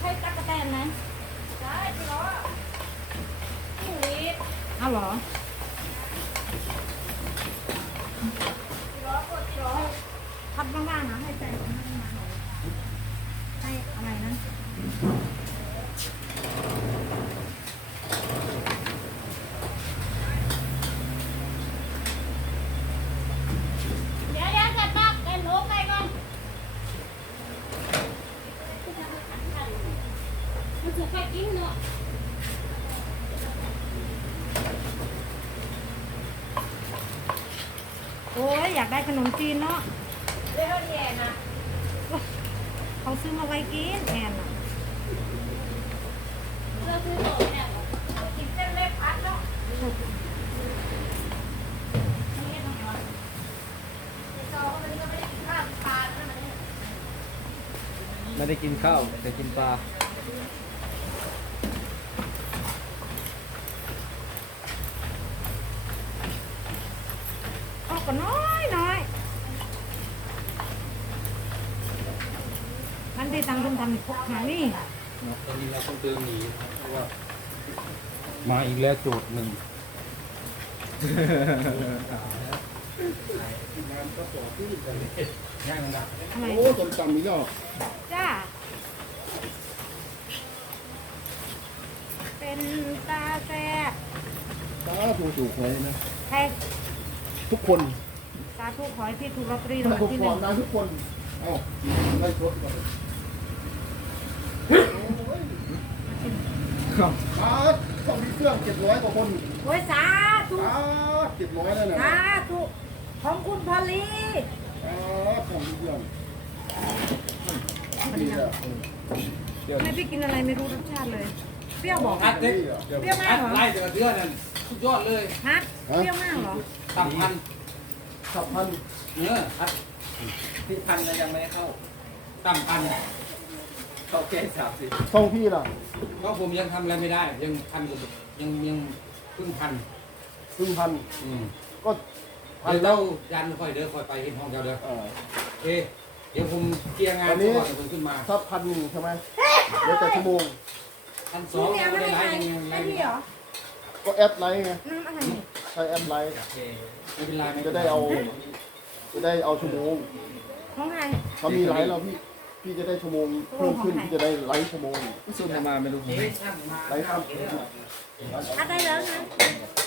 ให้ตั๊กแตนไหมได้พี่ล้อพี่หลีเอาเหรอพี่ล้อกดพี่ล้อทับบ้างๆนะให้ใจข้างในหน่อยให้อะไรนะ เดี๋ยวเดี๋ยวจะปักไอ้หนูไปก่อนมันจะไปกินเนาะ โอ้ยอยากได้ขนมจีนเนาะเดี๋ยวแย่นะเขาซื้อมาไว้กินแอนอะเลือกซื้อหนูเนี่ยกินเส้นเล็กพัดเนาะนี่ทำไมวะไอ้จอก็มันก็ไม่ได้กินข้าวกินปลาแล้วมันเนี่ยไม่ได้กินข้าวแต่กินปลา ออกก็น้อยน้อยมันได้ตังค์คุณทำพก หานี่เนาะตอนนี้เราต้องเดินหนีเพราะว่ามาอีกแล้วโจทย์หนึ่งย่างนะอะไรโอ้จนจำอีกแล้วจ้าเป็นตาแซ่บตาถูกถูกเลยนะใครทุกคนสาธุขอให้พี่ถูกลอตเตอรี่รางวัลทุกที่หคนึ่นงนะทุกคน เอ้าไล่ชดก่ อนตาต้องมีเครื่องเจ็ดร้อยกว่าคนโอ้ยสาธุตาเจ็ดร้อยแล้วนะสาธุของคุณพอลลีตาต้องมีเครื่องดีอะเดี๋ยวไม่พี่กินอะไรไม่รู้รสชาติเลย เปรี้ยวบอก อัดเด็กดีอะเดี๋ยวเปรี้ยวมากเหรอไล่แต่ละเดือนนั่นสุดยอดเลยฮัทเปรี้ยวมากเหรอตับพันขับพันเนื้ออัดพี่พันธุ์ก็ยังไม่ได้เข้าตับพัน เข้าแค่สามสิบช่องพี่ล่ะก็ผมยังทำอะไรไม่ได้ ยังพันอยู่ยังยังเพิ่งพันครึ่งพันอืมก็พันเดี๋ยวแล้เราวยันค่อยเด้อค่อยไปเห็นห้องเจ้าเด้อเออโอเคเดี๋ยวผมเคลียร์งานวันนี้ ก่อนเดี๋ยวผมขึ้นมาถ้าพันหนึ่งใช่ไหมเดี๋ยวแต่ชั่วโมง พันสองนี่ยังเอาไม่มาได้ให้ไล่ใครยังไงให้ไล่พี่เหรอก็แอปไลน์ไงน้ำอะไรนี่ใช้แอปไลน์ โอเคไม่เป็นไรไม่จะเป็นไรได้เอา จะได้เอาชั่วโมงของใครเขามีไลฟ์แล้วพี่ พี่จะได้ชั่วโมงเพิ่มขึ้นพี่จะได้ไลฟ์ชั่วโมงสุดมาไม่รู้เอ๊ะช่างมาไลฟ์ข้ามคืนพัดได้แล้วนะ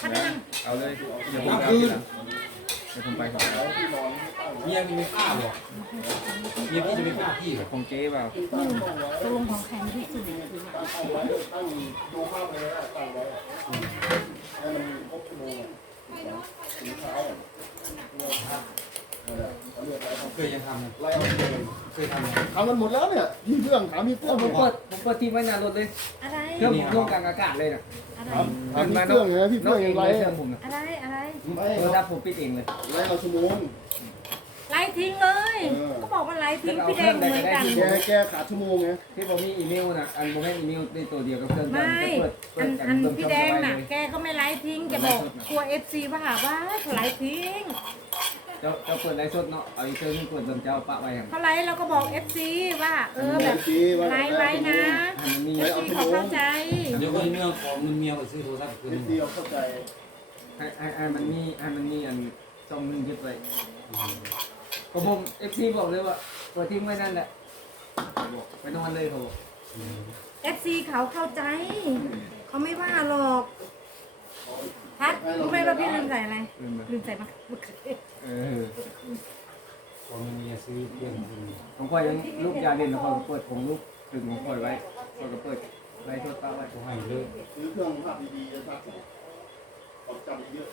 พัดได้ยังเอาเลยเดี๋ยวผมคืนเดี๋ยวผมไปก่อนเมียมีไม่ฆ่าหรอกเมียพี่จะไม่ฆ่าพี่หรอกของเจ๊เปล่าตกลงของแข็งที่สุดตั้งไว้ตั้งดูภาพเลยนะตั้งไว้ให้มันครบชั่วโมงถึงเช้าเขา เรียกไลฟ์เคยยังทำนะไลฟ์เอาชั่วโมงเคยทำนะทำกันหมดแล้วเนี่ยพี่เพื่อนถามพี่เพื่อนผมเปิดผมเปิดทีมไว้หน้ารถเลยอะไร เครื่องผมร่วมกลางอากาศเลยนะอะไร ถามถามพี่เพื่อนไงพี่เพื่อนยังไลฟ์เครื่องผมนะอะไร อะไร ไม่โทรศัพท์ผมปิดเองเลย ไลฟ์เอาชั่วโมงไล่ทิ้งเลยเออก็บอกว่าไล่ทิ้งพี่แดงเหมือนกัน แกแกขาดชั่วโมงไงที่ผมมีอีเมลนะอันผมให้อีเมลในตัวเดียวกับเครื่องไม่จะเปิดเปิอัดนจากอันเริ่มพี่ช่องแดงไว้น่ะเลยแกก็ไม่ไล่ทิ้งแกบอกกลัวเอฟซีว่าหาว่าไล่ทิ้ง เจ้าเจ้าเปิดไลฟ์สดเนาะเอาอีกเครื่องนึงเปิดเบิ่งเจ้าปะไว้ครับเขาไล่เราก็บอกเอฟซีว่า เออแบบไล่ไล่นะ ให้มันมีเอฟซีเขาเข้าใจ เดี๋ยวคนเมียของเงินเมียไปซื้อโทรศัพท์คืนเอนึฟงซีเข้าใจให้ให้ให้มันมีให้มันมีอันช่องหนึงยึดไว้ผมผมเอฟซีบอกเลยว่าเปิดทิ้งไว้นั่นแหละบอกไม่ต้องมันเลยเขาบอกเอฟซีเขาเข้าใจ เขาไม่ว่าหรอก พัดรู้ไหมว่าพี่ลืมใส่อะไร ลืมใส่มะเขือเทศเออของเมียซื้อเพื่อนคืนผมคอยังลูกยาเด่นแล้วคอเปิดผมลูกถึงผมคอยไว้คอก็เปิดไล่โทษป้าไว้เขาให้เลยซื้อเครื่องภาพดีๆจะสักความจำเยอะ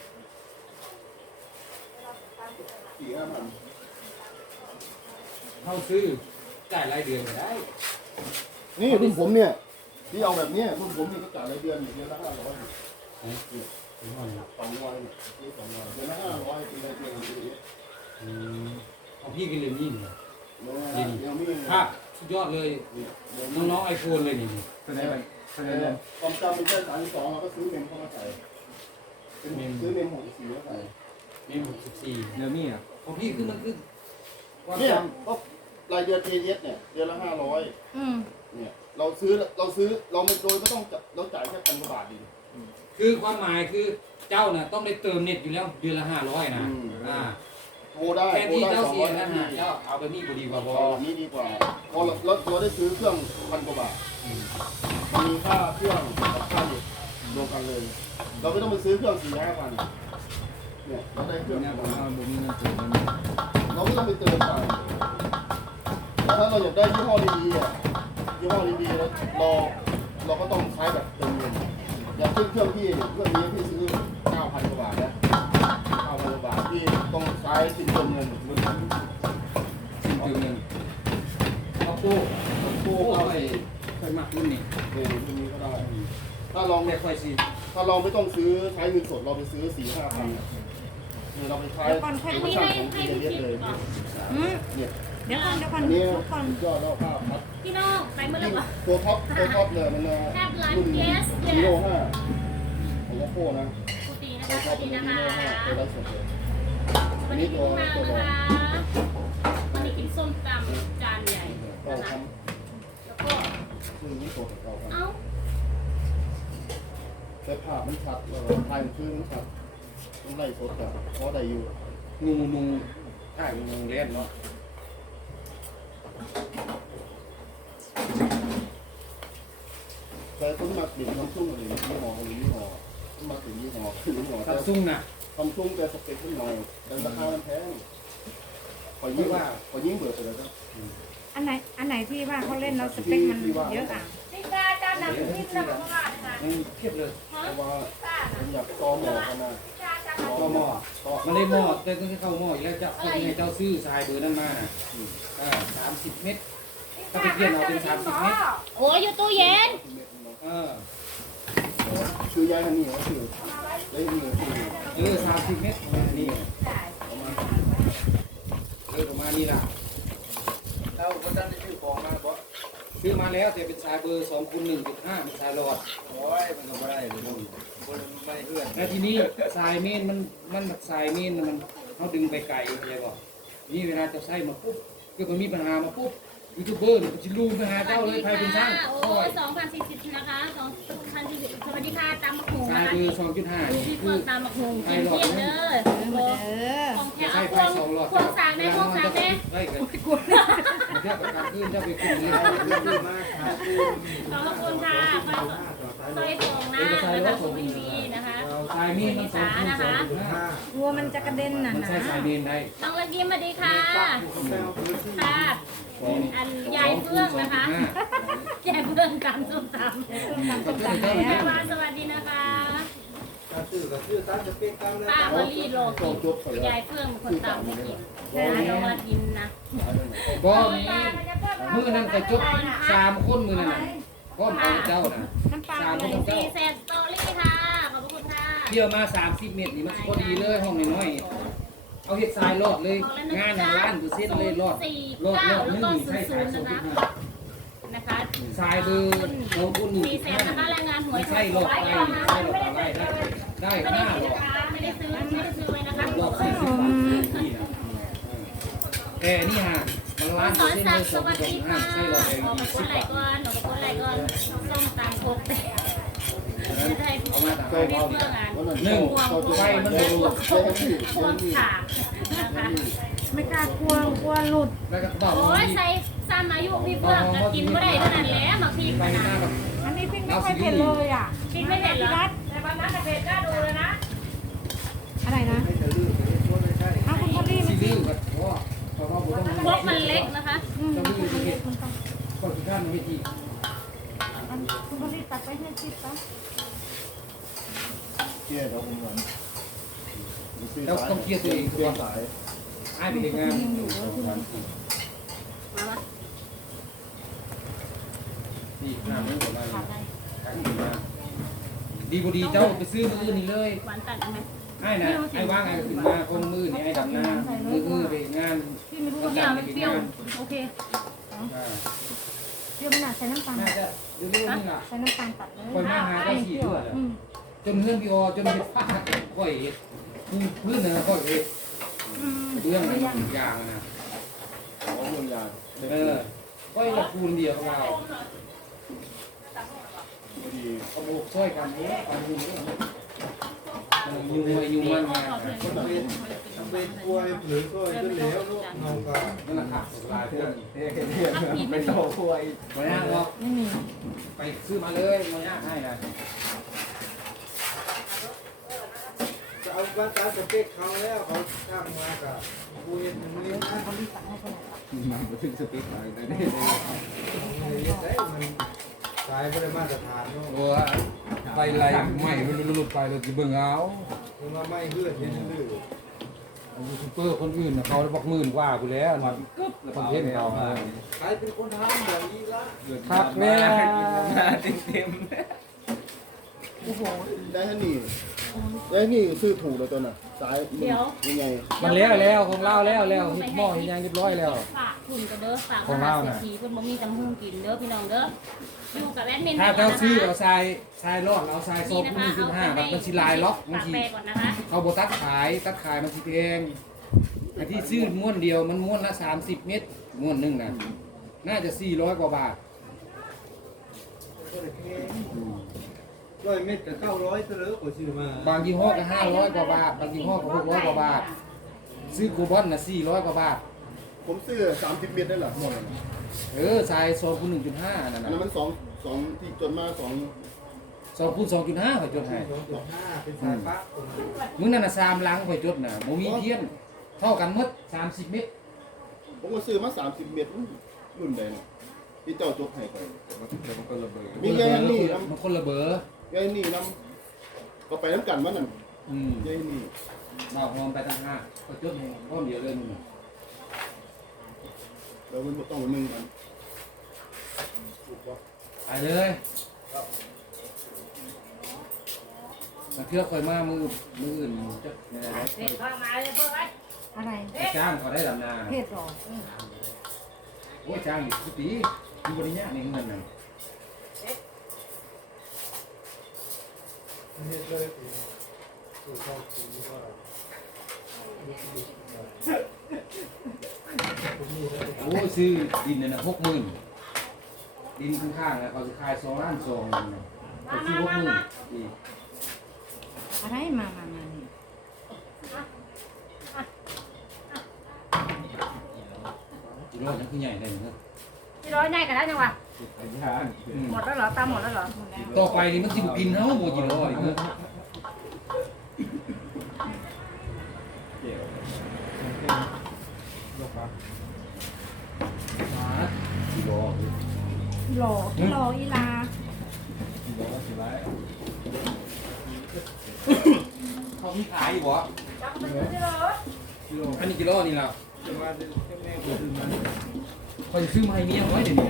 สี่ห้าพันเขาซื้อจ่ายรายเดือนก็ได้ นี่รุ่นผมเนี่ยที่เอาแบบเนี้ยรุ่นผมนี่ก็จ่ายรายเดือนเดือนละห้าร้อย สองวันซื้อสองวันเดือนละห้าร้อยปีละเดือนปีละอืมเอาพี่กินเลยนี่นี่เดือนละเดี๋ยวมีภาพสุดยอดเลยน้องๆไอโฟนเลยนี่แสดงว่าแสดงว่าความจำเป็นแค่สามสองเราก็ซื้อเมมเข้ามาใส่เป็นซื้อเมมหกสิบสี่มาใส่มีหกสิบสี่เดี๋ยวนี้อะของพี่คือมันคือความเนี่ยก็รายเดือน TS เนี่ยเดือนละห้าร้อยเนี่ยเราซื้อเราซื้อเราไม่โดยไม่ต้องเราจ่ายแค่พันกว่าบาทเอง คือความหมายคือเจ้าน่ะต้องได้เติมเน็ตอยู่แล้วเดือนละห้าร้อยนะอืม อ่าโทรได้แทนโทรที่ได้เจ้าสองเสีร้ยอยนั่นานทีน่ะเจ้าเอาแบบนี้ก็ดีกว่าบออ๋อนี้ดีกว่าพอเราเราเราได้ซื้อเครื่องพันกว่าบาทมีค่าเครื่องกับค่าเน็ตรวมกันเลย เราไม่ต้องไปซื้อเครื่องสี่ห้าพันเนี่ยเราได้เครื่องเนี่ยผมเอาบุมีเงินเติมมันเราไม่ต้องไปเติมไปแล้วถ้าเราอยากได้ยี่ห้อดีๆอะยี่ห้อดีๆแล้วเราเราก็ต้องใช้แบบเติมเงิน อย่างเช่นเครื่องพี่เนี่ยเครื่องนี้พี่ซื้อเก้าพันกว่าบาทนะเก้าพันกว่าบาทพี่ต้องใช้สินเติมเงินมือสิ้นเติมเงินเอาโป้โอ้โป้เข้าไปไปไปมักรุ่นนี้เออตรงนี้ก็ได้ถ้าลองแต่ค่อยสิถ้าเราไม่ต้องซื้อใช้เงินสดเราไปซื้อสี่ห้าพันเนี่ยเราไปใช้เดี๋ยวก่อนค่อยอันพูดนี้ก่อนให้ให้พี่คิดก่อนเนี่ย ดี๋ยวก่อนเดี๋ยวก่อนอันนี้ทุกคนยอดแล้วภาพพัดพี่น้องไปเมื่อไหร่วะตัวท็อปตัวท็อปเลยมันนะแทบล้านรุ่น yes ฮีโร่ห้าของโลโก้นะกูตีนะตัวคะท็อปกูเป็ตีนนะฮีคะโร่ห้าตัวไร้สดเลยวันนี้กินข้าวนะคะวันนี้กินส้มตำจานใหญ่เรานะทคะแล้วก็ำคือนี้สดเราทเอ้าำแต่ภาพมันชัดเราถ่ายคือมันชัดต้องไล่สดอะเพราะได้อยู่งูงูถ้างูเล่นเนาะ แต่ต้นมาถึงน้ำชุ่มอะไรยี่ห้ออะไรยี่ห้อต้นมาถึงยี่ห้อคือยี่ห้อซัแต่มซุงนะทำชุ่มแต่สเปคขึ้นหน่อยแต่ราคามันแพงขอยิ่งว่าขอยิ่งเบื่อไปเลยครับอันไหนอันไหนที่ว่าเขาเล่นแล้วสเปคมันเยอะอะนี่กาจานหนังนี่จะมาว่านะคะมันเพียบเลยเพราะว่าซ่าผมอยากซ้อหมอกันนะจานจานก็หม้อมันได้หม้อแต่ต้องเข้าหม้ออยู่แล้วเจ้าคนไงเจ้าซื้อทรายเบอร์นั้นมาน่ะอ่าสามสิบเมตรถ้าไปเทียบเอาเป็นสามสิบเมตรโอ้ยอยู่ตู้เย็น เออคือยายฮันนี่ก็คือเลยนี่ก็คือเออสามสิบเมตรนี่เออประมาณนี้ล่ะเราก็ต้งได้ซื้อของมาบ่ซื้อมาแล้วแต่เป็นสายเบอร์สองคูณหนึ่งจุดห้าเป็นสายหลอดโอ้ยมันก็บ่ได้เลยบ่ไม่เพื่อนแล้วทีนี้สายเมนมันมันสายเมนมันเขาดึงไปไกลเลยบอกนี่เวลาจะใส่มาปุ๊บ กิดมันมีปัญหามาปุ๊บยูทูบเบอร์เนี่ยจะลูมไปหาเจ้าเลยใครเป็นช่างโอ้ค่อยยสองพันสี่สิบนะคะสองพันสี่สิบสวัสดีค่ะตามมะฮุงสานะยคะเบอร์สองจุดห้าดูนี่ที่คืเพื่ออนตามมะฮุงกินเที่ยงเด้อเออของแถจะวใช้เอาไฟพวงสองหลอดพวงสางแม่พวงสางแม่ไล่กันเทียบกับการขึ้นเจ้าไปขึ้นนี่ซื้อมาขายคืนขอบคุณค่ะซอยทองนะนะคะคุณไม่มีนะคะ สายเมนมันสองคูณสองจุดห้ากลัวมันจะกระเด็นน่ะมันนะใช้สายเมนได้น้องละยิ้มสวัสดีค่ะแปลวพื้นที่ค่ะ อันยายเฟื่องนะคะ ยายเฟื่องตำส้มตำต้องตัดแม่แล้ววานสวัสดีนะคะถ้าซื้อก็ซื้อตามสเปคตามนั้นป้าบอรี่โลกินยายเฟื่องเป็นคนตำให้กินน้องละกินนะก็มีมือนั้นไปจบสามคนมือนั้นน่ะพร้อมกับเจ้านะน้ำปลาสามอะไรคนซีเจ้าเซตสตอรี่ค่ะขอบคุณค่ะ เที่ยวมาสามสิบเมตรนี่มันพอดีเลยห้องน้อยๆเอาเห็ดทรายรอดเลยงานล้านเปอร์เซ็นต์เลยรอดสี่รอดรเก้าอดแล้วนึ่ก็งศูใช่นย์สาศูยนย์สองนะจุดห้าคะนะคะทรายเบอร์สองคูณหนึ่งสี่จุดเซตห้านะคะรายงานหวยใช่รอดได้ใช่รอดได้ได้ได้ไม่ได้ห้าซื้รออดนะคะไม่ได้ซื้อไม่ได้ซื้อเลยนะคะรอบสี่สิบบาทนี่นะแต่นี่ฮะมันล้านสเปออนร์เซ็นต์สัเลกยดิ์สสองวัสจุดีดห้าค่ะใช่รอดเองขอบสิคุณบหลายบาทก้อนขอบคุณหลายก้อนส้มตำครกจะได้เอามาต่างเคยเรียเอากเพื่องาน หนึ่งพวงไฟมันพโดวงนพวงพวงขางนะคะไม่กล้ากลัวกลัวหลุดแล้วก็บอกโอ้ยใส่ซ้ำอายุพี่เฟื่องก็กินไม่ได้เท่านั้นแหละมาพีกขนาดอันนี้พี่ไม่ค่อยเผ็ดเลยอะกินไม่เผ็ดเหรอแต่วันนั้นเผ็ดกล้าดูเลยนะอะไรนะไม่จะลืมไม่ได้าคุณพอลลี่ซีไม่รีกินส์แบบว่าเพราะว่าผมต้องพวกมันเล็กนะคะอืมคุณพอลลี่คุณต้องก็คือการวิธีอันคุณพอดีตัดไปให้ชิดปะเที่ยเราผมว่าเราต้องเคลียร์ตัวเองเคลียร์สายให้ไปเองงานมาวะนี่หน้าไมือของเราขังมาดีบดีเจ้าไปซื้อมือนี่เลยหวานตัดไหมให้นะให้ว่างไงขึ้นมาคนมือนี่ให้ดำหน้ามือมือไปงานพี่ไม่รู้ว่าเปรี้ยวเปรี้ยวโอเคเปรี้ยวไม่น่าใส่น้ำตาลน่าจะดูดูนี่ล่ะใส่น้ำตาลตัดเลยคนมาหาได้สี่เดือนอืม จนเพื่อนพี่อจนเป็นผ้าค่อยพื้นเนื้อค่อยเอืมเรื่องอะไรอย่างนะของเมืองยางเออค่อยละคูณเดียวของเราเดีเอาบุกช่วยกันเนี้ยการยุ่งเนี่ยยุ่มายุ่งมันมามันเป็นมันเป็นกล้วยหรือก็ขึ้นแล้วลูกน้องก็นั่นแหละครับลายเพื่อนเฮ้ยเฮ้ยไม่โตคุยมาย่างเนาะไม่มีไปซื้อมาเลยมาย่างให้นะ จะ เอาบ้านตาสเปกเขาแล้วเขาทำมากับกูเห็นมันเลี้ยงได้เขาดีสั่งให้คนไมันถึงสปีกอะไรได้ได้มันเลี้ยงได้มันสายไม่ได้มาตรฐานเนาะโอ้ไปไรใหม่มันหลุดไปเราจะเบิ่งเอามันมาไม่เฮือดเห็นลื่นยูทูบเบอร์คนอื่นเขาบอกมื่นกว่ากูแล้วมันคอนเทนเขาใครเป็นคนทำแบบนี้ละครับแม่เต็มเต็มโอ้โหได้ท่านี่ ได้นี่ซื้อถูกเลยตัวน่ะสายมันยังไงมันแล้วแล้วของเล่าแล้วแล้วฮิตหม้อฮิตยางเรียบร้อยแล้วฝากคุณกันเด้อฝากของมาเราหาน่ะเศรษฐีเพิ่นบ่มีตำหุงกินเด้อพี่น้องเด้ออยู่กับแอดมินถ้าก่เจ้านนะคะซื้อเอาทรายทรายลอกเอาทรายโซนี่บนะคุณคะหนึ่งจุดห้าเอาไปมันสิลายล็อกมันฝากสิแปรก่อนนะคะเขาบตัดขายตัดขายมันสิแพงไอ้ที่ซื้อม้วนเดียวมันม้วนละสามสิบเม็ดม้วนหนึ่งนะน่าจะสี่ร้อยกว่าบาท ร้อยเม็ดกับเก้าร้อยเท่าไหร่ก็ซื้อมาบางยี่ห้อก็ห้าร้อยกว่าบาท บางยี่ห้อก็หกร้อยกว่าบาท ซื้อกูบอนนะสี่ร้อยกว่าบาท ผมซื้อ30เมตรได้เหรอหมดเลยเออทรายโซคูณหนึ่งจุดห้านั่นอันนั้นนะมันสองสองที่จนมาสองโซคูณสองจุดห้าข่อยจดให้สองจุดห้าเป็นสายฟ้าคนมึงนั่นน่ะสามลังข่อยจดน่ะโมมีเพี้ยน เท่ากันหมดสามสิบเม็ดผมก็ซื้อมา30เมตรรุ่นใดเนาะที่เจ้าจกให้ไปแต่มันก็ระเบิดมีแค่นี้นะมันคนละเบอร์ ยายนี่นำก็ไปน้ำกันมันนั่นอืมยายนี่บ่าวหอมไปตั้งห้าข่อยจดให้พร้อมเดียวเลยมึงแล้วมันต้องหนึ่งกันไปเลยมาเทือกข่อยมามือมืออื่นจะเนี่ยนะเด็กเข้ามาเลยพิ่นไว้อะไรไปจ้างเขาได้ลำนาเพศหรอโอ้ยจ้างอยู่ทุกปีมีบริญญาในเงินน่ะ เฮ็ดเลยถูกต้องถูกว่า โอ้ซื้อดินเนี่ยนะหกหมื่นดินข้างๆนะเขาจะขายสองล้านสองนะเขาซื้อหกหมื่นอีกอะไรมามามานี่กิโลนั่นคือใหญ่เลยนะพี่ร้อยใหญ่กันแล้วจังหวะ หมดแล้วเหรอตามหมดแล้วเหรอต่อไปนี่มันสิบกินเท่าโมกิโลอีกเนอะเกี่ยวมากิโลหล่อหล่ออีลาบอกว่าสิไว้เขามีขายอยู่บ่จับไปซื้อที่รถกิโลอันนี้กิโลนี่ล่ะจะมาจะแม่ก็ซื้อมาเขาจะซื้อมาให้เมียไว้เดี๋ยวนี้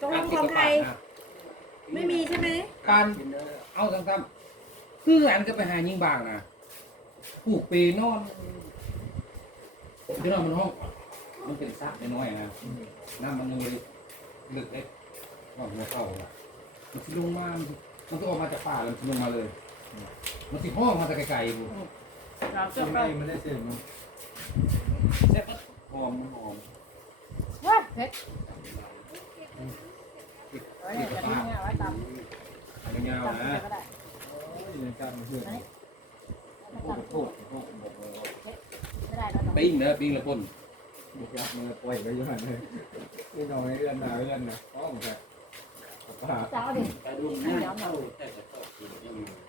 ตาลก็ไปก้านอะไรมือน้ำตาลตรงของใคร ไม่มีใช่ไหมการเอาซ้ำๆคืออันก็ไปหายิงบางนะผูกปีนอนพี่น้องมันห้อง มันเป็นซักน้อยๆนะน้ำมันเลยลึกเล็กว่าหัวเข้าอะมันสิลงมามันสิมันก็ออกมาจากป่าแล้วมันสิลงมาเลย มันสิห้องมาจากไกลๆอยู่เราทำไมมันได้เสียงมันแซ่บหอมมันหอมว้าเผ็ด ติดไว้ติดจะปาทิ้กงเอาไว้ตำมันยาวนะก็ได้ในการเพื่อนโคตรโคตรโคตรบอกเลยปิ้งเนอะปิ้งละคนบุกยับมือปล่อยไปย้อนเลยนี่น้อยเลื่อนหนาเลื่อนนะต้องแบบป้า เจ้าดิไปดูนี่เข้าแต่จะเข้ากินยังไม่ได้